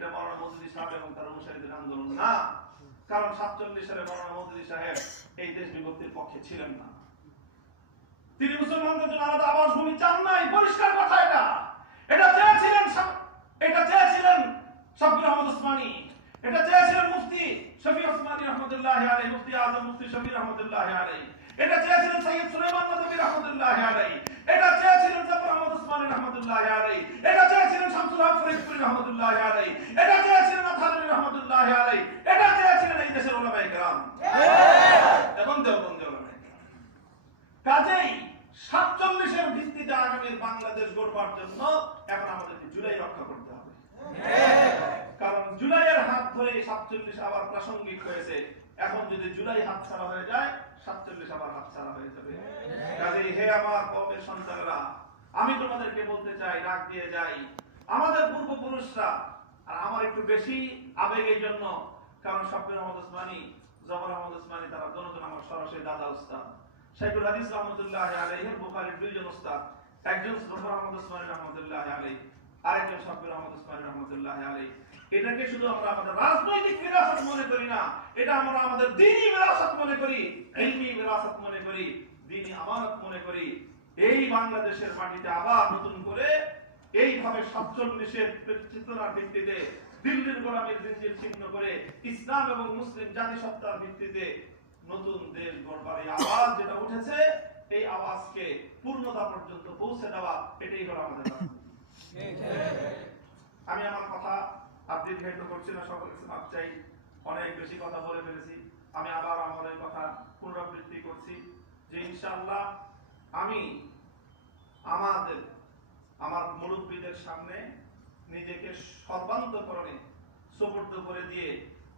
এটা মাওলানা মওদুদী সাহেব এবং তার অনুসারীদের আন্দোলন না। কারণ 47 সালে মাওলানা মওদুদী সাহেব এই দেশ বিভক্তির পক্ষে ছিলেন না। তিনি মুসলমানদের জন্য আলাদা আবাস ভূমি চান নাই, পরিষ্কার কথা। এটা চেয়েছিলেন শাব্বির আহমদ ওসমানী, এটা চেয়েছিলেন মুফতি শফি ওসমানী রহমাতুল্লাহি আলাইহি, মুফতি আজম মুফতি শফি রহমাতুল্লাহি আলাইহি, এটা চেয়েছিলেন সৈয়দ সুলাইমান নদভী রহমাতুল্লাহি আলাইহি, এটা চেয়েছিলেন জাফর আহমদ ওসমানী রহমাতুল্লাহি আলাইহি, এটা চেয়েছিলেন শামসুল হক ফরিদপুরি রহমাতুল্লাহি আলাইহি, এটা চেয়েছিলেন আতাহারি রহমাতুল্লাহি আলাইহি, এটা চেয়েছিলেন এই দেশের উলামায়ে কেরাম এবং দেওবন্দি উলামায়ে কেরাম। কাজেই 47 এর ভিত্তিতে আগামীর বাংলাদেশ গড়বার জন্য এখন আমাদেরকে জুলাই রক্ষা করতে হবে। কারণ জুলাইয়ের হাত ধরে 47 আবার প্রাসঙ্গিক হয়েছে। এখন যদি জুলাই হাত ছাড়া হয়ে যায়, 47 আবার হাত ছাড়া হয়ে যাবে। কাজেই হে আমার কওমের সন্তানেরা, আমি তোমাদেরকে বলতে চাই, ডাক দিয়ে যাই, আমাদের পূর্বপুরুষরা, আর আমার একটু বেশি আবেগ এই জন্য, কারণ শাব্বির আহমদ ওসমানী, জফর আহমদ ওসমানী তারা দুজন আমার সরাসরি দাদা উস্তাদ। শাইখুল হাদিস রহমাতুল্লাহি আলাইহি বুখারীর দুইজন উস্তাদ, একজন জফর আহমদ ওসমানী রহমাতুল্লাহি আলাইহি, আরেকজন শাব্বির আহমদ ওসমানী রহমাতুল্লাহি আলাইহি। এটাকে শুধু আমরা আমাদের রাজনৈতিক বিরাসত মনে করি না, এটা আমরা আমাদের দ্বীনি বিরাসত মনে করি, ইলমি বিরাসত মনে করি, দ্বীনি আমানত মনে করি। এই বাংলাদেশের মাটিতে আবার নতুন করে এইভাবে 47 এর চেতনার ভিত্তিতে দিল্লির গোলামীর জিঞ্জির ছিন্ন করে ইসলাম এবং মুসলিম জাতিসত্তার ভিত্তিতে নতুন দেশ গড়বার এই আওয়াজ যেটা উঠেছে, এই আওয়াজকে পূর্ণতা পর্যন্ত পৌঁছে দেওয়া, এটাই হলো আমাদের আমি আমার কথা আর দীর্ঘায়িত করছি না, সকলের কাছে মাপ চাই, অনেক বেশি কথা বলে ফেলেছি। আমি আবার আমার এই কথা পুনরাবৃত্তি করছি যে ইনশাআল্লাহ আমি আমার মুরব্বীদের সামনে নিজেকে সর্বান্তকরণে সুপর্দ করে দিয়ে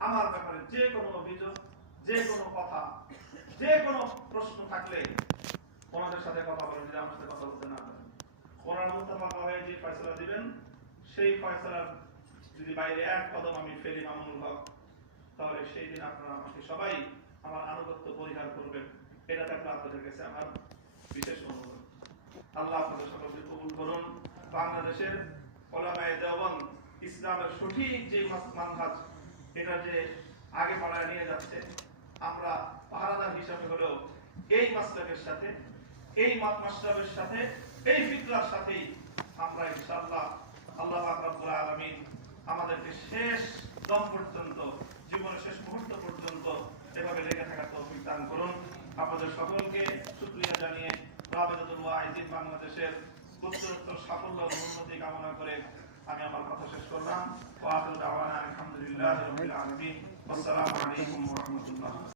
আমার ব্যাপারে যে কোনো অভিযোগ, যে কোনো কথা, যে কোনো প্রশ্ন থাকলে ওনাদের সাথে কথা বলেন, যদি আমার সাথে কথা বলতে না পারেন, ওনার মুত্তাফাক হয়ে যে ফয়সালা দিবেন, সেই ফয়সালার যদি বাইরে এক কদম আমি ফেলি মামুনুল হক, তাহলে সেই দিন আপনারা আমাকে সবাই আমার আনুগত্য পরিহার করবেন। এটা থাকলে আপনাদের কাছে আমার বিশেষ অনুরোধ। আল্লাহ আপনাদের সকলকে কবুল করুন। বাংলাদেশের উলামায়ে দেওবন্দ ইসলামের সঠিক যে মানহাজ, এটা যে আগে বাড়ায় নিয়ে যাচ্ছে, আমরা পাহারাদার হিসাবে হলেও এই মাসলাকের সাথে, এই মাসলাকের সাথে, এই ফিতরার সাথেই আমরা ইনশাআল্লাহ আল্লাহ পাক রব্বুল আলামিন আমাদেরকে শেষ দম পর্যন্ত, জীবনের শেষ মুহূর্ত পর্যন্ত এভাবে লেগে থাকার তৌফিক দান করুন। আপনাদের সকলকে শুকরিয়া জানিয়ে রাবেতাতুল ওয়াইজিন বাংলাদেশের উত্তরোত্তর সাফল্য ও উন্নতি কামনা করে আমি আমার কথা শেষ করলাম। ওয়া আখিরু দাওয়ানা আলহামদুলিল্লাহি রাব্বিল আলামিন। আসসালামু আলাইকুম ওয়া রাহমাতুল্লাহ।